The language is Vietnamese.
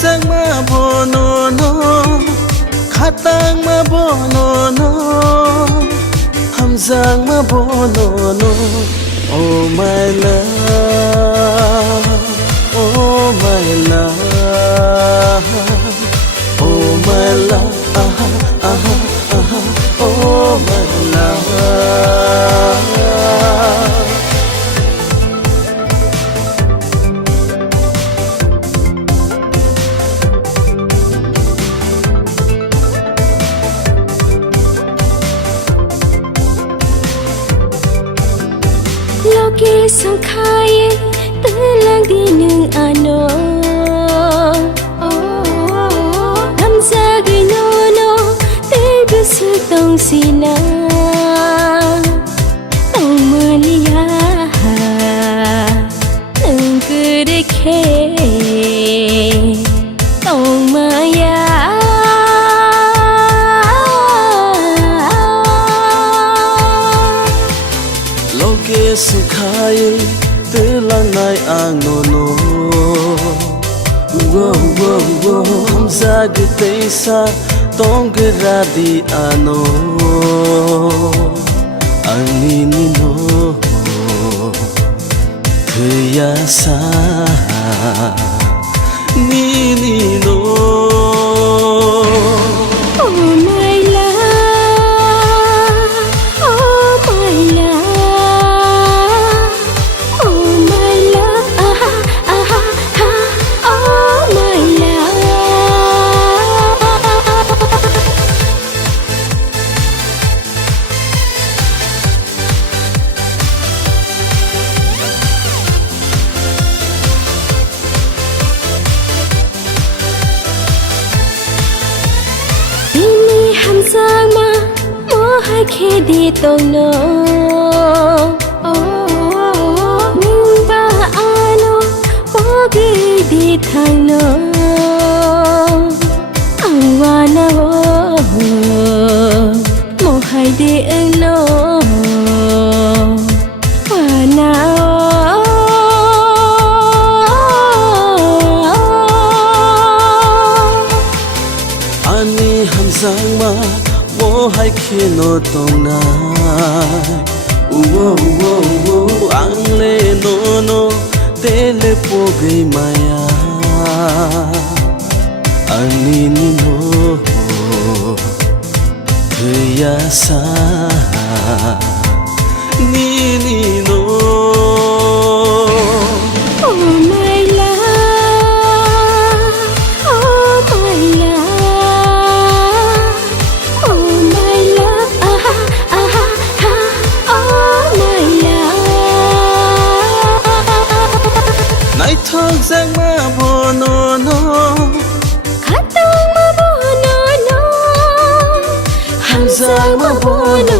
sang ma bono no khatang ma bono no hamzang ma bono no oh my love oh my love oh my love oh my love Loki song khai tư lang đi nương ano tham gia ghi no no te bu su tong sina tong mưa lia nương cứ để khe tong maya Loke sukhaye te lang nai ang no no wo wo wo hamza ge te sa tong ge ra di ano ani ni no thya sa ni no sang ma mo hai khe đi tong no ning ba ano po gi đi thang no ang wa na mo hai đi eng no wa na ani hamzang ma wo hai khe no tong na wo wo wo ang le no no te le po gai maya ani ni no thya sa ni no Nai thong sang ma bono no khatang ma bono no hamzang ma bono